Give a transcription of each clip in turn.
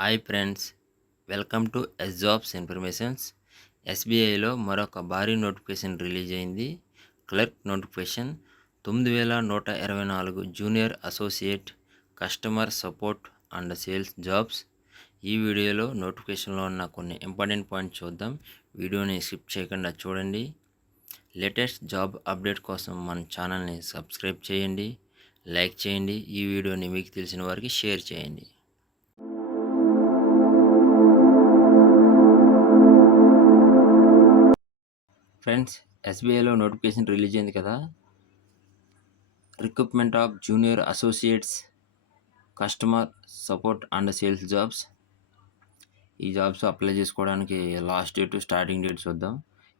Hi friends, welcome to S jobs informations. ఎస్బీఐలో మరొక భారీ నోటిఫికేషన్ రిలీజ్ అయింది. Clerk notification 9124 junior associate customer support and sales jobs. ఈ వీడియోలో నోటిఫికేషన్లో ఉన్న కొన్ని ఇంపార్టెంట్ పాయింట్స్ చూద్దాం. వీడియోని స్కిప్ చేయకుండా చూడండి. లేటెస్ట్ జాబ్ అప్డేట్ కోసం మన ఛానల్ని సబ్స్క్రైబ్ చేయండి, లైక్ చేయండి. ఈ వీడియోని మీకు తెలిసిన వారికి షేర్ చేయండి. ఫ్రెండ్స్, ఎస్బీఐలో నోటిఫికేషన్ రిలీజ్ అయింది కదా. Recruitment of junior associates customer support and sales jobs. ఈ జాబ్స్ అప్లై చేసుకోవడానికి లాస్ట్ డేట్, స్టార్టింగ్ డేట్ చూద్దాం.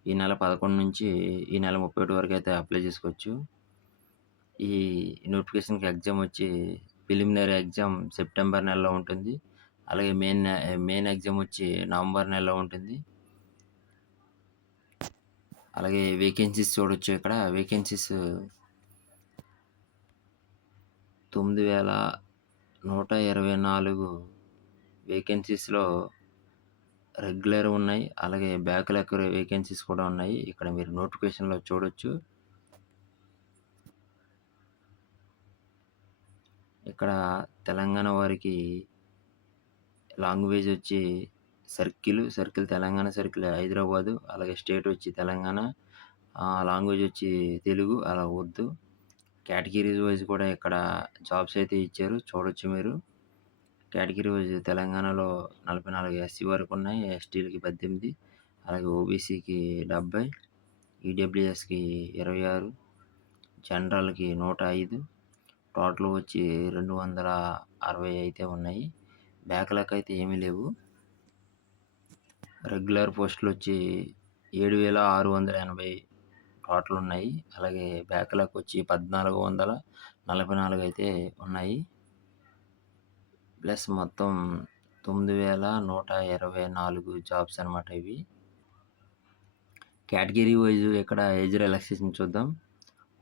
ఈ నెల 11 నుంచి ఈ నెల 31 వరకు అయితే అప్లై చేసుకోవచ్చు. ఈ నోటిఫికేషన్కి ఎగ్జామ్ వచ్చి ప్రిలిమినరీ ఎగ్జామ్ సెప్టెంబర్ నెలలో ఉంటుంది. అలాగే మెయిన్ ఎగ్జామ్ వచ్చి నవంబర్ నెలలో ఉంటుంది. అలాగే వేకెన్సీస్ చూడొచ్చు. ఇక్కడ వేకెన్సీస్ 9124 వేకెన్సీస్లో రెగ్యులర్ ఉన్నాయి. అలాగే బ్యాక్లాగ్ వేకెన్సీస్ కూడా ఉన్నాయి. ఇక్కడ మీరు నోటిఫికేషన్లో చూడొచ్చు. ఇక్కడ తెలంగాణ వారికి లాంగ్వేజ్ వచ్చి సర్కిల్ తెలంగాణ, సర్కిల్ హైదరాబాదు, అలాగే స్టేట్ వచ్చి తెలంగాణ, లాంగ్వేజ్ వచ్చి తెలుగు, అలా ఉర్దూ. కేటగిరీస్ వైజ్ కూడా ఇక్కడ జాబ్స్ అయితే ఇచ్చారు, చూడొచ్చు మీరు. కేటగిరీ వైజ్ తెలంగాణలో 44 ఎస్సీ వరకు ఉన్నాయి, ఎస్టీలకి 18, అలాగే ఓబీసీకి 70, ఈడబ్ల్యూఎస్కి 26, జనరల్కి 105, టోటల్ వచ్చి 260 అయితే ఉన్నాయి. బ్యాక్లాగ్ అయితే ఏమీ లేవు. రెగ్యులర్ పోస్టులు వచ్చి 7680 టోటల్ ఉన్నాయి. అలాగే బ్యాక్లాగ్ వచ్చి 1444 అయితే ఉన్నాయి. ప్లస్ మొత్తం 9124 జాబ్స్ అనమాట ఇవి. కేటగిరీ వైజ్ ఇక్కడ ఏజ్ రిలాక్సేషన్ చూద్దాం.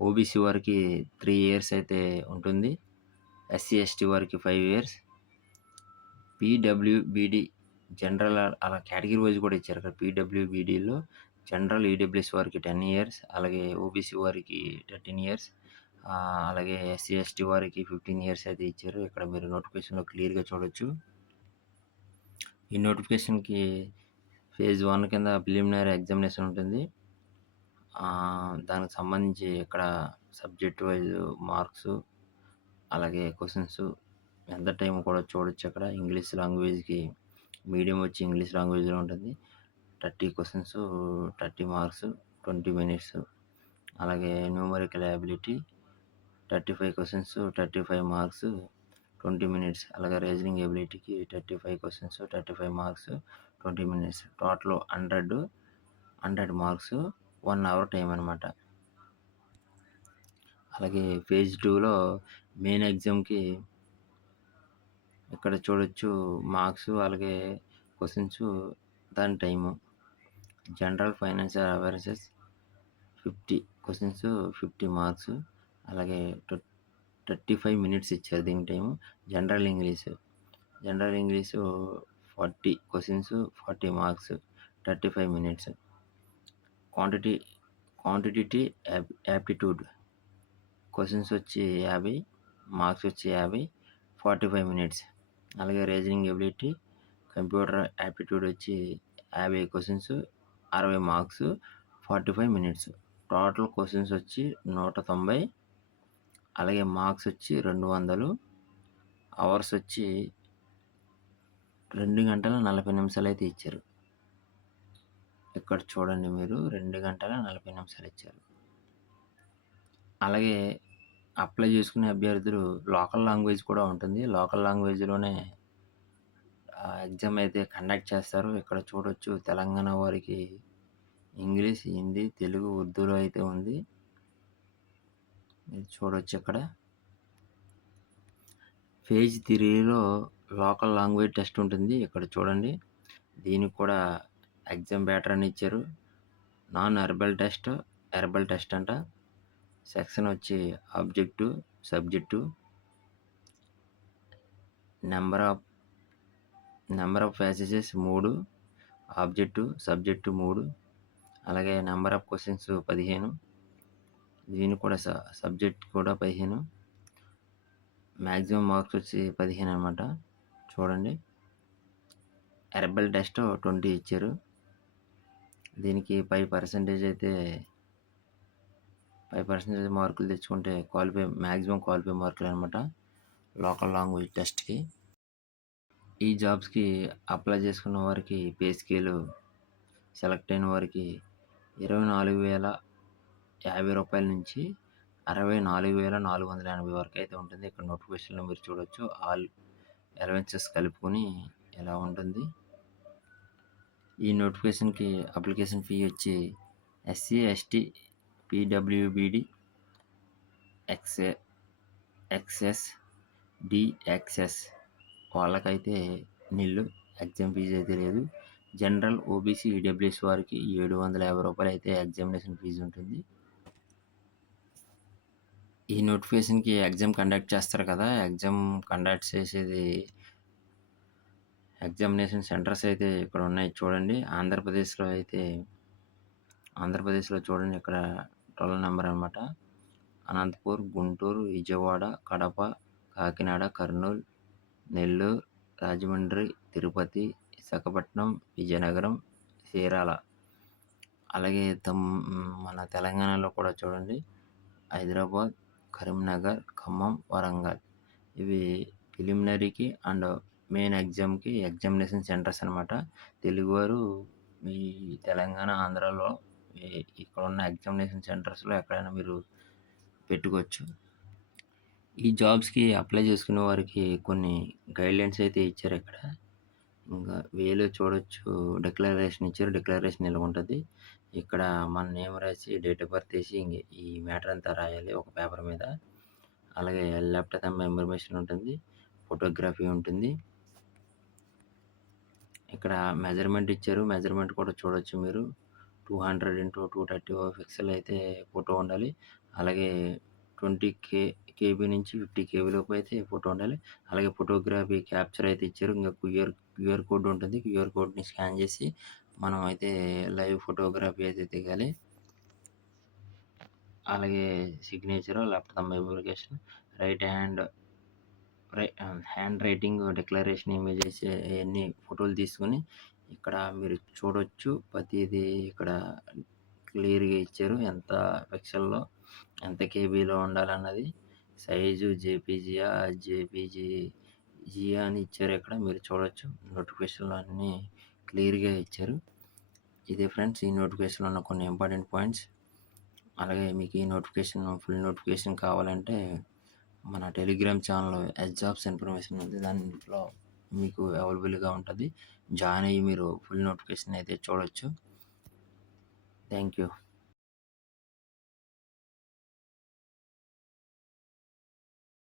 ఓబీసీ వారికి 3 years అయితే ఉంటుంది. ఎస్సీ ఎస్టీ వారికి 5 years. పీడబ్ల్యూబీడీ జనరల్ అలా కేటగిరీ వైజ్ కూడా ఇచ్చారు. అక్కడ పీడబ్ల్యూబీడీలో జనరల్ ఈడబ్ల్యూఎస్ వారికి 10 years, అలాగే ఓబీసీ వారికి 13 years, అలాగే ఎస్సీ ఎస్టీ వారికి 15 years అయితే ఇచ్చారు. ఇక్కడ మీరు నోటిఫికేషన్లో క్లియర్గా చూడొచ్చు. ఈ నోటిఫికేషన్కి ఫేజ్ 1 కింద ప్రిలిమినరీ ఎగ్జామినేషన్ ఉంటుంది. దానికి సంబంధించి ఇక్కడ సబ్జెక్ట్ వైజ్ మార్క్స్, అలాగే క్వశ్చన్స్, ఎంత టైం కూడా చూడొచ్చు. అక్కడ ఇంగ్లీష్ లాంగ్వేజ్కి మీడియం వచ్చి ఇంగ్లీష్ లాంగ్వేజ్లో ఉంటుంది. 30 questions, 30 marks, 20 minutes. అలాగే numerical ability 35 questions, 35 marks, 20 minutes. అలాగే రీజనింగ్ ఎబిలిటీకి 35 questions, 35 marks, 20 minutes. Total 100 marks, 1 hour time అనమాట. అలాగే ఫేజ్ 2లో మెయిన్ ఎగ్జామ్కి ఇక్కడ చూడొచ్చు మార్క్స్, అలాగే క్వశ్చన్స్, దాని time. General financial awareness 50 questions, 50 marks, అలాగే 35 minutes ఇచ్చారు దీని time. General English 40 questions, 40 marks, 35 minutes. Quantitative aptitude questions వచ్చి 50, మార్క్స్ వచ్చి 50, 45 minutes. అలాగే రీజనింగ్ ఎబిలిటీ కంప్యూటర్ యాప్టిట్యూడ్ వచ్చి 50 questions, 60 marks, 45 minutes. Total questions వచ్చి 190, అలాగే మార్క్స్ వచ్చి 200, అవర్స్ వచ్చి 2 గంటల 40 నిమిషాలు అయితే ఇచ్చారు. ఇక్కడ చూడండి మీరు, 2 గంటల 40 నిమిషాలు ఇచ్చారు. అలాగే అప్లై చేసుకునే అభ్యర్థులు లోకల్ లాంగ్వేజ్ కూడా ఉంటుంది. లోకల్ లాంగ్వేజ్లోనే ఎగ్జామ్ అయితే కండక్ట్ చేస్తారు. ఇక్కడ చూడొచ్చు తెలంగాణ వారికి ఇంగ్లీష్, హిందీ, తెలుగు, ఉర్దూలో అయితే ఉంది. మీరు చూడొచ్చు ఇక్కడ. ఫేజ్ 3లో లోకల్ లాంగ్వేజ్ టెస్ట్ ఉంటుంది. ఇక్కడ చూడండి, దీనికి కూడా ఎగ్జామ్ ప్యాటర్న్ ఇచ్చారు. నాన్ అర్బల్ టెస్ట్ అంట. సెక్షన్ వచ్చి objective, subject, number of number of passages 3, objective, subject 3, అలాగే నెంబర్ ఆఫ్ క్వెషన్స్ 15. దీనికి కూడా సబ్జెక్ట్ కూడా 15. మ్యాక్సిమం మార్క్స్ వచ్చి 15 అనమాట. చూడండి. ఎర్బల్ టెస్ట్ 20 ఇచ్చారు. దీనికి 5% అయితే 5% మార్కులు తెచ్చుకుంటే మ్యాక్సిమం క్వాలిఫై మార్కులు అనమాట లోకల్ లాంగ్వేజ్ టెస్ట్కి. ఈ జాబ్స్కి అప్లై చేసుకున్న వారికి పే స్కేలు సెలెక్ట్ అయిన వారికి 24,050 రూపాయల నుంచి 64,480 వరకు అయితే ఉంటుంది. ఇక్కడ నోటిఫికేషన్లో మీరు చూడొచ్చు. ఆల్ అలవెన్సెస్ కలుపుకొని ఇలా ఉంటుంది. ఈ నోటిఫికేషన్కి అప్లికేషన్ ఫీ వచ్చి SC, ST, PWBD, XS, DXS వాళ్ళకైతే నిల్లు. ఎగ్జామ్ ఫీజు అయితే లేదు. జనరల్, OBC, EWS వారికి 750 రూపాయలు అయితే ఎగ్జామినేషన్ ఫీజు ఉంటుంది. ఈ నోటిఫికేషన్కి ఎగ్జామ్ కండక్ట్ చేస్తారు కదా, ఎగ్జామ్ కండక్ట్ చేసేది ఎగ్జామినేషన్ సెంటర్స్ అయితే ఇక్కడ ఉన్నాయి చూడండి. ఆంధ్రప్రదేశ్లో చూడండి, ఇక్కడ 12 నెంబర్ అనమాట. అనంతపూర్, గుంటూరు, విజయవాడ, కడప, కాకినాడ, కర్నూలు, నెల్లూరు, రాజమండ్రి, తిరుపతి, విశాఖపట్నం, విజయనగరం, చీరాల. అలాగే మన తెలంగాణలో కూడా చూడండి, హైదరాబాద్, కరీంనగర్, ఖమ్మం, వరంగల్. ఇవి ప్రిలిమినరీకి అండ్ మెయిన్ ఎగ్జామ్కి ఎగ్జామినేషన్ సెంటర్స్ అనమాట. తెలుగువారు మీ తెలంగాణ, ఆంధ్రాలో ఇక్కడ ఉన్న ఎగ్జామినేషన్ సెంటర్స్లో ఎక్కడైనా మీరు పెట్టుకోవచ్చు. ఈ జాబ్స్కి అప్లై చేసుకునే వారికి కొన్ని గైడ్లైన్స్ అయితే ఇచ్చారు ఇక్కడ. ఇంకా వేలో చూడొచ్చు, డిక్లరేషన్ ఇచ్చారు. డిక్లరేషన్ ఇలా ఉంటుంది. ఇక్కడ మన నేమ్ రాసి, డేట్ ఆఫ్ బర్త్ వేసి ఈ మ్యాటర్ అంతా రాయాలి ఒక పేపర్ మీద. అలాగే లెఫ్ట్ థంబ్ ఇన్ఫర్మేషన్ ఉంటుంది, ఫోటోగ్రఫీ ఉంటుంది. ఇక్కడ మెజర్మెంట్ ఇచ్చారు. మెజర్మెంట్ కూడా చూడొచ్చు మీరు. 200x230 పిక్సెల్ అయితే ఫోటో ఉండాలి. అలాగే 20 KB నుంచి 50 KB లోపు అయితే ఫోటో ఉండాలి. అలాగే ఫోటోగ్రఫీ క్యాప్చర్ అయితే ఇచ్చారు. ఇంకా క్యూఆర్ కోడ్ ఉంటుంది. క్యూఆర్ కోడ్ని స్కాన్ చేసి మనం అయితే లైవ్ ఫోటోగ్రఫీ అయితే దిగాలి. అలాగే signature, left thumb application, hand writing, declaration images అవన్నీ ఫోటోలు తీసుకొని ఇక్కడ మీరు చూడొచ్చు. ప్రతిదీ ఇక్కడ క్లియర్గా ఇచ్చారు. ఎంత పిక్సెల్లో, ఎంత కేబీలో ఉండాలన్నది. సైజు జేపీజీయా, జేపీజీ అని ఇచ్చారు. ఇక్కడ మీరు చూడొచ్చు. నోటిఫికేషన్లో అన్నీ క్లియర్గా ఇచ్చారు. ఇదే ఫ్రెండ్స్ ఈ నోటిఫికేషన్లో ఉన్న కొన్ని ఇంపార్టెంట్ పాయింట్స్. అలాగే మీకు ఈ ఫుల్ నోటిఫికేషన్ కావాలంటే మన టెలిగ్రామ్ ఛానల్ జాబ్స్ ఇన్ఫర్మేషన్ ఉంది, దాంట్లో మీకు అవైలబుల్గా ఉంటుంది. జాయిన్ అయ్యి మీరు ఫుల్ నోటిఫికేషన్ అయితే చూడొచ్చు. Thank you.